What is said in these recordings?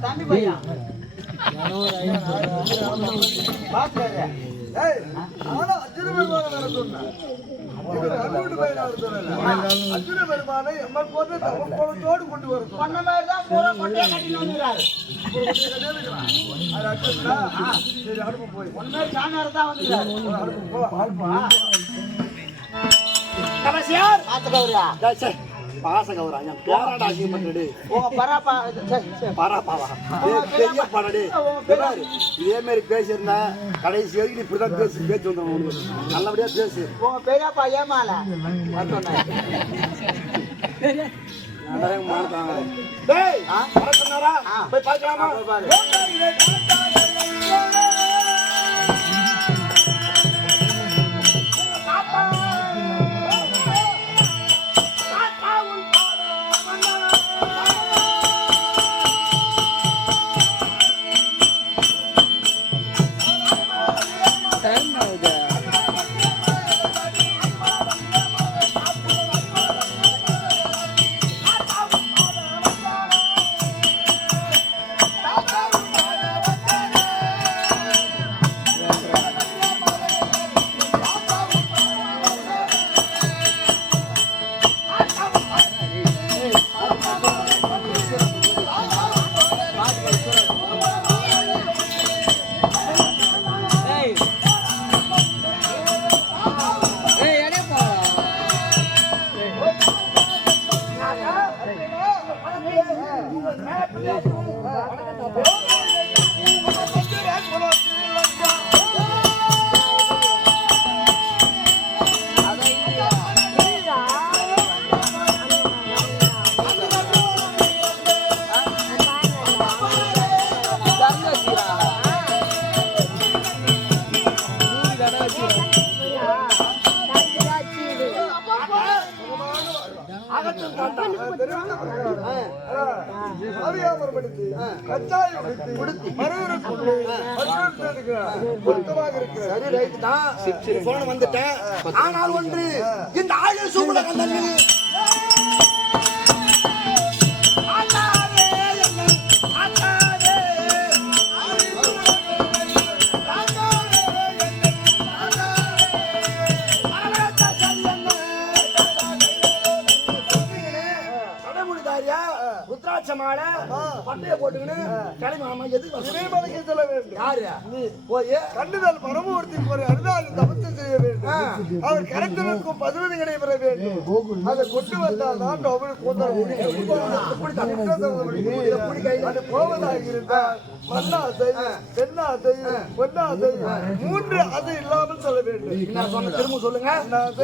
தம்பி பையன் பாத்துக்காரு ஏய் நானும் அர்ஜுன பெருமானை சொன்னேன் அர்ஜுன பெருமானை எம்மன் போட்டு தம்ம கோலத்தோடு கொண்டு வர சொன்னேன் சொன்ன மாதிரி தான் பூரா கொட்டையை கட்டின்னு சரி அடுப்பு போய் ஒன்னே சாமியார் தான் வந்துக்கிறாரு அடுப்பு போ பேராடா உங்க பராப்பா. பாராப்பாவா பெரிய பாரு இதே மாதிரி பேசியிருந்தா கடைசி வரைக்கும் நீ இப்படிதான் பேசி பேச்சு வந்தவன் உனக்கு நல்லபடியா பேசு. உங்க பெரியப்பா ஏமால? போய் பார்க்கலாமா? கச்சாயம் கொடுத்து மறுவருக்கு பொருத்தமாக இருக்கிற சரி தான் போன வந்துட்டேன். ஆனால் ஒன்று இந்த ஆயுள் சூழல பட்டைய போட்டுக்கின்னு கிளம்பி ஆமா எதுக்கு சொன்னீங்க? இமயமலைக்கு செல்ல வேண்டும் யாரு போய் கண்டுதல் பரமூர்த்தி போய் அருளால் தபத்தை செய்ய வேண்டும் அவர் கரத்திற்கும் பதுவதி கிடைபெற வேண்டும் அதை கொண்டு வந்தால் தான் அவனுக்கு அது போவதாக இருந்தால் மண்ணாசை பெண்ணாசை பொன்னாசை மூன்று அது இல்லாமல் சொல்ல வேண்டும் திரும்ப சொல்லுங்க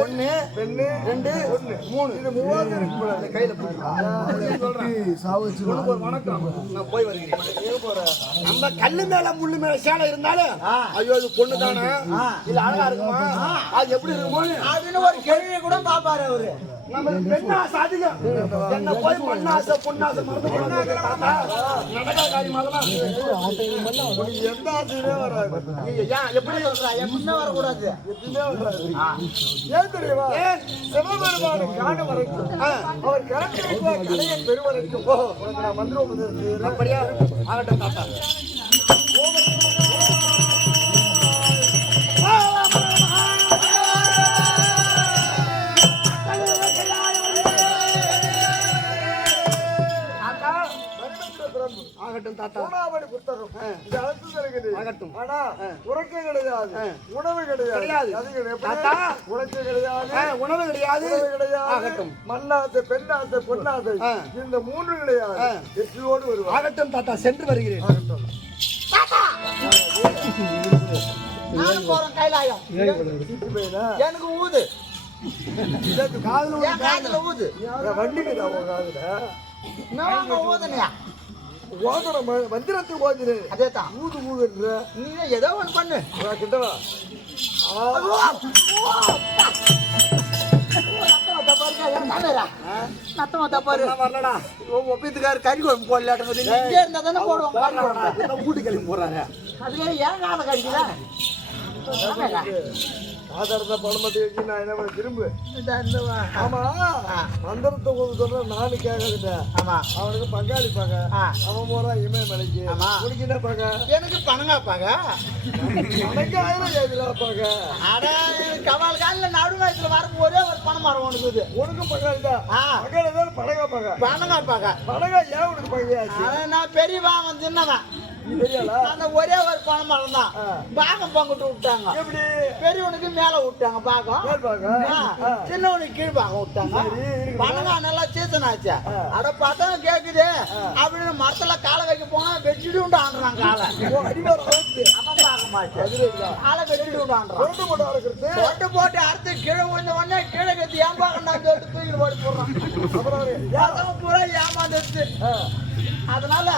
ஒண்ணு பெண்ணு ரெண்டு ஒண்ணு மூணு இது மூவாவது கையில சொல்றேன் ஒரு வணக்கம் நான் போய் வருகிறேன் நம்ம கல்லு மேல முள்ளு மேல சேலை இருந்தாலும் ஐயோ இது பொண்ணு தானே இல்ல அழகா இருக்குமா அது எப்படி இருக்குமோ? அதுன்னு ஒரு கேள்வியை கூட பாப்பாரு அவரு. என்ன போய் பொண்ணு ஆசை மறந்து போடாது தாத்தா. நடக்காத காரியம் அதெல்லாம். உனக்கு எந்த ஆசையுமே வராது. ஏன் எப்படி வரக்கூடாது. ஏன் தெரியுமா? சிவபெருமானை காண வரைக்கும் அவர் கரத்திற்குவா கலையை பெறுவதற்கும் உனக்கு நான் மந்திரம். அப்படியா? ஆகட்டும் தாத்தா. ஆகட்டும் தாத்தா. சூடாமணி புத்தகம் இது அழைத்து தருகிறது. ஆகட்டும். ஆனா உறக்கம் கிடையாது. உணவு கிடையாது. கிடையாது. தாத்தா. உறக்கம் கிடையாது. உணவு கிடையாது. உணவு கிடையாது. ஆகட்டும். மண்ணாசை பெண்ணாசை பொன்னாசை. இந்த மூன்று கிடையாது. வெற்றியோடு வருவார். ஆகட்டும் தாத்தா. சென்று வருகிறேன். ஆகட்டும். நானும் போறேன் கைலாயம்? எனக்கு ஊது. காதுல ஒரு ஊது. உன் காதுல? நான் ஊதுனியா? ஓதுற ம- மந்திரத்துக்கு ஓதுரு. அதே தான் ஊது ஊதுன்ற. நீ ஏதோ ஒண்ணு பண்ணு. வா, கிட்ட வா. ஆ, நத்தம் தப்பாரு நான் வரலடா ஒப்பித்துக்காரு கறி குழம்பு போடலாட்டம் இங்கே இருந்தா தானே போடுவோம் வீட்டு கிளம்பி போறாரு அதுக்காக ஏன் காதை கடிக்குதா? ஆதாரத்தை பணம் மட்டும் வச்சு நான் என்ன பண்ண திரும்ப. இந்த இந்த வா. ஆமா மந்திரத்தை கொஞ்சம் சொல்ற நானு கேட்கறேன் ஆமா. அவனுக்கு பங்காளி பாக்க ஆ. அவன் போறான் இமய மலைக்கு. ஆமா. உனக்கு என்ன பாக்க எனக்கு பணங்காப்பாங்க உனக்கு ஆயிரம் எதுல பாக்க அட கவால் காலில் நடு வயசுல வரும் ஒரே ஒரு பணம் மரம் உனக்கு. இது உனக்கும் பங்காளி தான். பங்காளி தான் படகா பாக்க பணங்காப்பாங்க படகா ஏன் உனக்கு பங்காளியாச்சு அட, நான் பெரியவா அவன் சின்னவன். அந்த ஒரே ஒரு பணம் மரம் தான். பாகம் பங்கிட்டு விட்டாங்க. பெரியவனுக்கு மேல விட்டாங்க பாகம். சின்னவனுக்கு கீழ் பாகம் விட்டாங்க. பணங்கா நல்லா சீசன் ஆச்சு. அட பார்த்தா கேக்குது. அப்படின்னு மரத்துல காலை வைக்க போனா காலை. அவன் பாகமாச்சு. அது இல்லைங்களா? காலை வெட்டிட்டு ஆண்டுறான் கொண்டு போட்டு. போட்டு போட்டு அறுத்து கீழே விழுந்த உடனே கீழே கத்தி ஏன் பார்க்கணும் சொல்லிட்டு தூக்கி ஓடி போடுறான். ஏமாந்துருச்சு. அதனால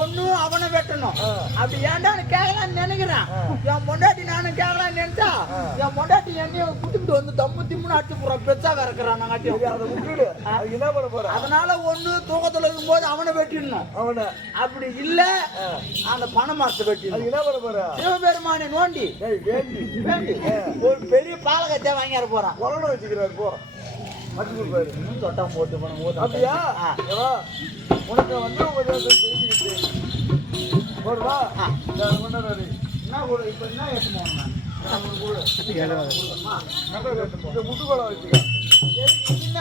ஒண்ணும் அவனை வெட்டணும். அப்படி ஏன்டான்னு கேட்கலான்னு நினைக்கிறேன்? என் பொண்டாட்டி நானும் கேட்கலான்னு நினைச்சா என் பொண்டாட்டி என்னையும் குட்டிக்கிட்டு வந்து தம்மு திம்முன்னு அடிச்சு போறான் பெருசா விறக்குறான் என்ன பண்ண போற? அதனால ஒண்ணு தூக்கத்துல இருக்கும்போது அவனை வெட்டிடணும். அவனை. அப்படி இல்ல அந்த பண மரத்தை வெட்டிடணும். அதுக்கு என்ன பண்ண போற? சிவபெருமானை நோண்டி. ஏய், வேண்டி. வேண்டி. ஒரு பெரிய பாலகத்தை வாங்கிட போறான். கொரோனா வச்சுக்கிறாரு, போ. இன்னும் தொட்டா போட்டு போன போது அப்படியா? உனக்கு வந்து உபதேசம் தெரிஞ்சுக்கிட்டு. போடுவா? வரு. என்ன கூட இப்ப என்ன ஏற்றுமோ கட்டை கட்டு போ. இந்த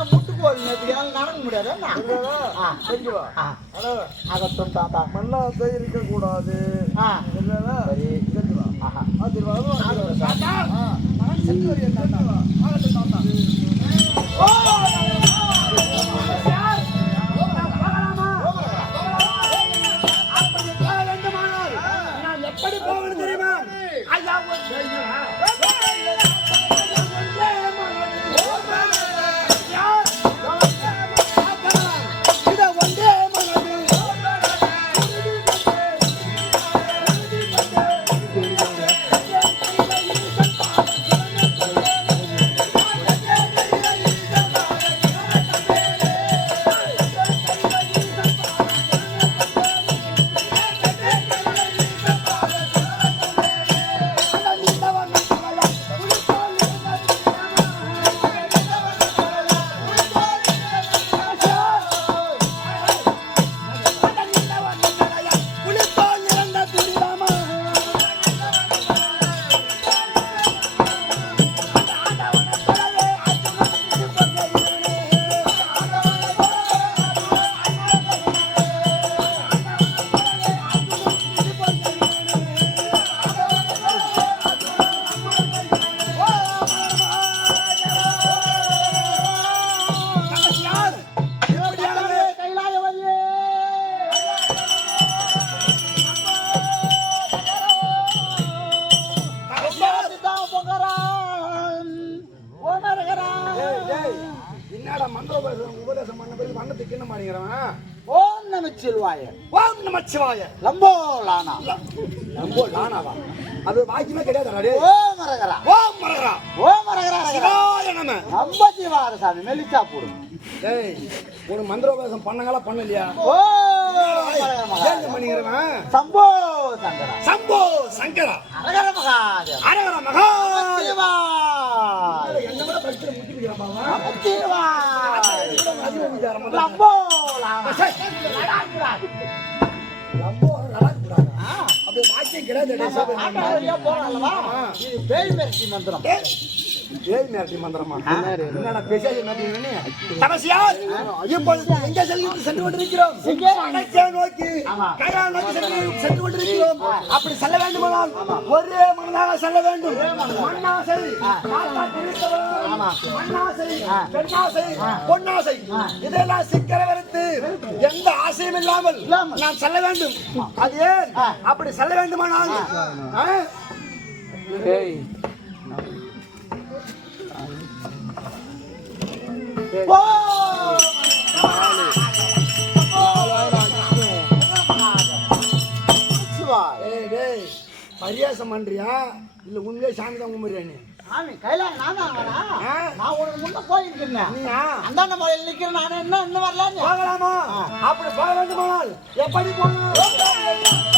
ஓம் அரகரா ஓம் மரகரா. ஓம் அரகரா சிவாய நம. நம்பதிவார சாமி மெலிச்சா போடு. டேய் உனக்கு மந்திர உபதேசம் பண்ணங்களா பண்ணலையா? ஓம் அரகர ஏன் மகா பண்ணிக்கிறவன்? சம்போ சங்கரா. சம்போ சங்கரா. அரகர மகா சிவா என்ன விட நமச்சிவா அப்படியே வாக்கியம் கிடையாது இது பேய் மிரட்டி மந்திரம். ஏய் மிரட்டி மந்திரமா? என்னடா பேசாத இப்பொழுது எங்கே செல்ல சென்று கொண்டிருக்கிறோம்? வடக்கே நோக்கி. கயா நோக்கி சென்று சென்று கொண்டிருக்கிறோம். அப்படி செல்ல வேண்டுமானால் ஒரே மனதாக செல்ல வேண்டும். மண்ணாசை. மண்ணாசை பெண்ணாசை பொன்னாசை. இதெல்லாம் சிக்கல வரைத்து எந்த ஆசையும் இல்லாமல். நான் செல்ல வேண்டும். அது ஏன். அப்படி செல்ல வேண்டுமானால் ஏய். பரியாசம் பண்றியா? இல்ல உண்மையே சாமி தான் கும்பிடுறியா நீ? சாமி கைலாயம் நான் தான்? நான் உனக்கு முன்ன போயிருக்கேன் நீயா அந்தாண்ட முறையில் நிக்கிறேன் நான் என்ன இன்னும் வரலான்னு போகலாமா? அப்படி போக வேண்டுமானால் எப்படி போகணும்?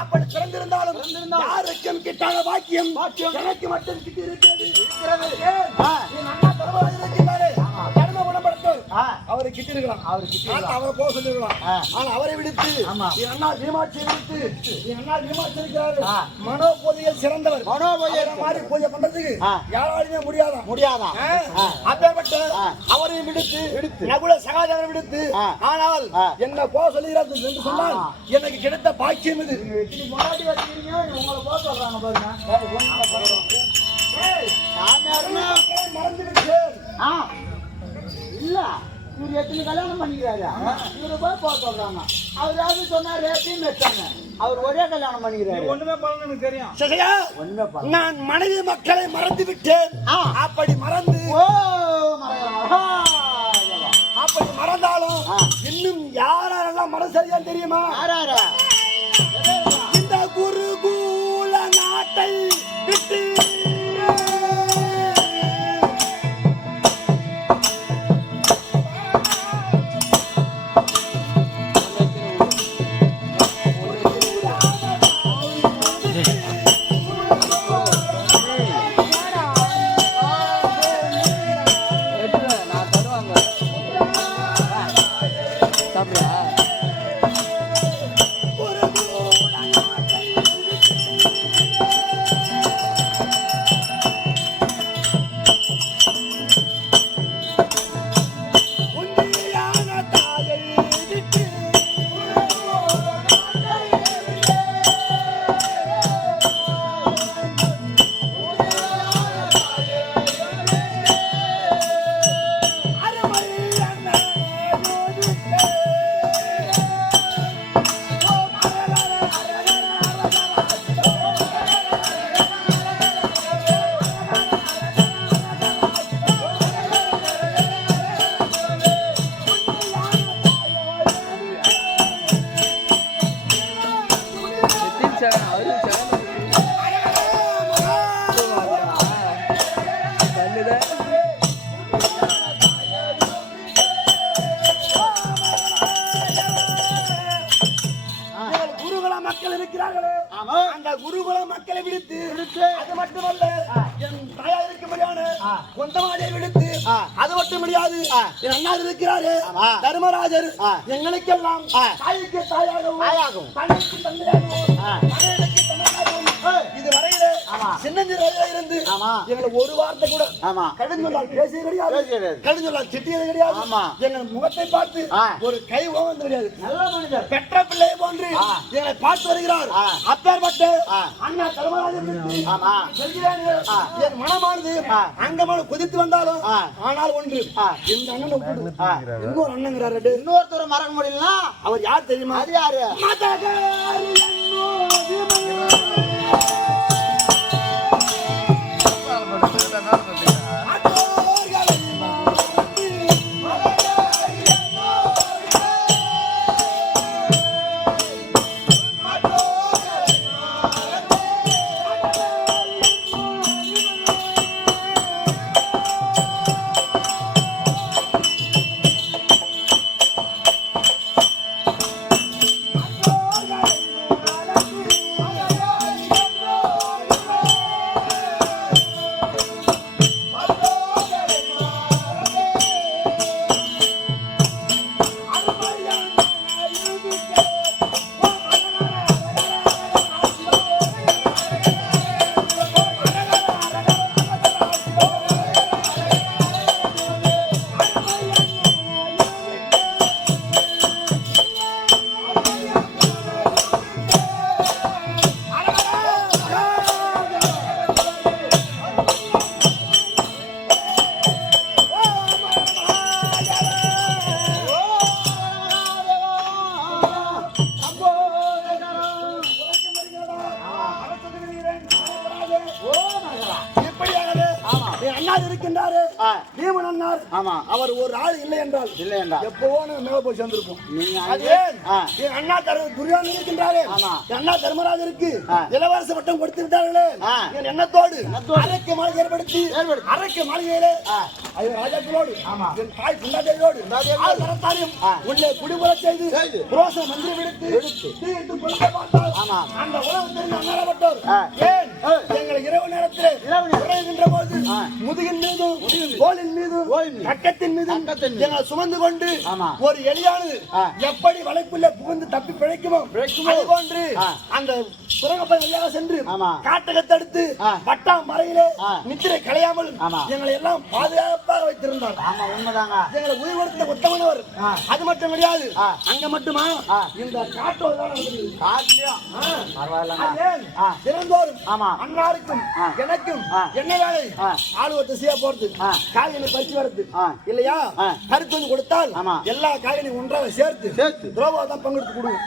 அப்படி பிறந்திருந்தாலும் யாருக்கும் கிட்டாத பாக்கியம் பாக்கியம். எனக்கு மட்டும் கிட்டி இருக்கிறது. குணப்படுத்தல். ஆ, அவரை கிட்டி இருக்கலாம் அவரு கிட்ட அவரை போக சொல்லிருக்கலாம். ஆனா அவரை விடுத்து. என் அண்ணா பீமாட்சி விடுத்து என் அண்ணா பீமாட்சி இருக்கிறாரு சிறந்தவர் மனோபோதியில் அவரை மாதிரி பூஜை பண்றதுக்கு. யாராலுமே முடியாதா ஆ. அப்பேற்பட்ட. அவரையும் விடுத்து விடுத்து. நகுல சகாதேவரை விடுத்து. ஆனால். என்ன போக சொல்லுகிறார் என்று சொன்னால். எனக்கு கிடைத்த பாக்கியம் இது பொண்டாட்டி வச்சிருக்கீங்க, உங்களை போக சொல்றாங்க பாருங்க. ஏய், இல்ல. இவரு எத்தனை கல்யாணம் பண்ணிக்கிறாரு? இவரு போய் போக சொல்றாங்க. அவராவது சொன்னாரு எப்பயும் வச்சாங்க அவர் ஒரே கல்யாணம் பண்ணிக்கிறாரு. சசியா ஒண்ணுமே பண்ணல. நான் மனைவி மக்களை மறந்து விட்டேன். அப்படி மறந்து ஓ அப்படி மறந்தாலும். இன்னும் யாரெல்லாம் மனசு சரியா தெரியுமா? யாராரு? இந்த குருகூல நாட்டை விடுத்து. அது மட்டுமல்ல என் தாயார் இருக்க முடியாது ஆ. கொண்டமாடியை விடுத்து. அது மட்டும் முடியாது. என் அண்ணா இருக்கிறாரு. தர்மராஜர். எங்களுக்கெல்லாம். தாய்க்கு தாயாகவும் தந்தையாகவும். இது வரையில ஆமா. சின்னஞ்சிறு வயதில இருந்து ஆமா. எங்களை ஒரு வார்த்தை கூட ஆமா கடிஞ்சொல்லால் பேசியது கிடையாது பேசியது. கடிஞ்சொல்லால் திட்டியது கிடையாது ஆமா. எங்கள் முகத்தை பார்த்து. ஒரு கை ஓவந்து கிடையாது நல்ல மனிதர் பெற்ற பிள்ளை போன்று. எங்களை பார்த்து வருகிறார். அப்பேற்பட்டு. அண்ணா ஆ. என் மனமானது. அங்கமான கொதித்து வந்தாலும். ஆனால் ஒன்று. இந்த அண்ணனை. இன்னொரு அண்ணங்கிறாரு இன்னொருத்தரை மறக்க முடியலனா அவர் யார் தெரியுமா அது யாரு நம்ம மேல போய் சேர்ந்திருப்போம் அது. என் அண்ணா தரு துரியோதனன் இருக்கின்றாரே அண்ணா தர்மராஜருக்கு ஆ. இளவரச பட்டம் கொடுத்து விட்டார்களே ஆ. என் எண்ணத்தோடு. அரைக்கு மாளிகை ஏற்படுத்தி. அரைக்கு மாளிகையிலே. ஐயோ ராஜாக்களோடு. என் தாய் குண்டாதேவியோடு தரத்தாரையும். உள்ளே குடிபுற செய்து. புரோச மந்திரி விடுத்து. தீயிட்டு பார்த்தால் ஆமா அந்த உணவு தெரிந்த அண்ணாடப்பட்டோர் ஆ. ஏன். எங்களை இரவு நேரத்தில். உறங்குகின்ற போது. முதுகின் மீதும் கோலின் மீதும் கோலின் மீதும். எங்களை சுமந்து கொண்டு. ஒரு எலியானது. எப்படி வலைக்குள்ள புகுந்து தப்பி பிழைக்குமோ பிழைக்குமோ? போன்று. அந்த சுரங்கப்பை வழியாக சென்று ஆமா. காட்டகத்தடுத்து ஆ. பட்டாம் மறையிலே. நித்திரை கலையாமல். எங்களை எல்லாம் பாதுகாப்பாக வைத்திருந்தார் எங்களை உயிர் கொடுத்த உத்தமனவர். அது மட்டும் கிடையாது. அங்க மட்டுமா. இந்த ஆமா. அன்னாருக்கும். எனக்கும். என்ன வேலை. ஆளுவ திசையா போறது. காய்கறி பறிச்சு வரது. இல்லையா. கருத்து வந்து கொடுத்தால். எல்லா காய்கறியும் ஒன்றாக சேர்த்து சேர்த்து. துரோபா தான் பங்கெடுத்து இருங்க